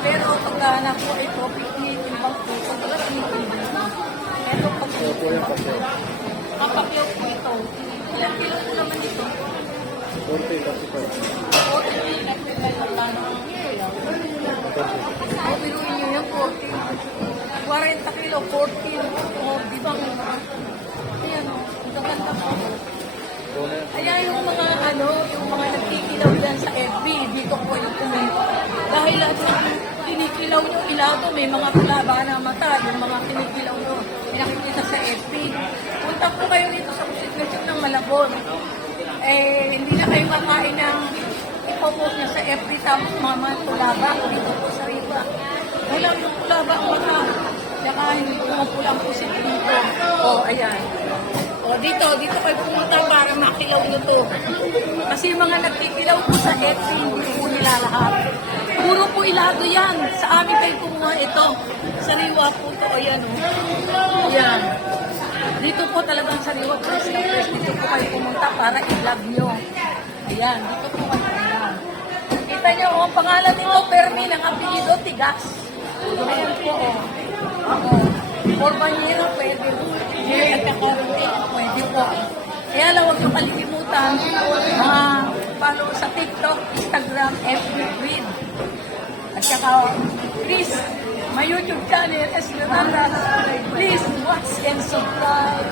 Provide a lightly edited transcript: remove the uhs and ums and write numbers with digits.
Pero pagkahanap ko ito, pinipilimbang po. Pagka pinipilimbang ko. Ito pag pinipilimbang ko. Kapakyaw po ito. Ilang kilo po naman ito? 40 kasi pa. 40 na pinipilimbang lang. O, biruin nyo yung 40. 40 kilo, 40. O, di ba? Ayan o, ang gaganda po. Kaya yung mga yung mga nagkikilaw yan sa FB, dito po yung kumento. Dahil lahat ng kinikilaw nyo, ilado, may mga kulaba na mata, yung mga kinikilaw nyo, pinakikita sa FB. Punta po kayo dito sa Constitution ng Malabon. Hindi na kayo makain ng ipopost niya sa FB, tapos mga kulaba, dito po sa riba. Walang yung kulaba ang mata. Saka hindi pumupulang po si dito. O, ayan. O, dito kayo pumunta para makilaw nyo to. Kasi yung mga nagkikilaw po sa FB, hindi po nila lahat. Puro po ilado yan. Sa amin kayo kumuha ito. Sariwa po ito. Ayan o. Ayan. Dito po talagang sariwa po. Dito po kayo pumunta para i-vlog nyo. Ayan. Dito po kayo. Ayan. Kita nyo o, ang pangalan nito, Fermin, ang apelido, Tigas. Ayan po o. For Banyera, pwede po. At kakarunti, pwede po. Kaya lang, huwag yung kalilimutan, follow sa TikTok, Instagram, FB, Read. At saka, please, my YouTube channel, Esmeralda. Please watch and subscribe.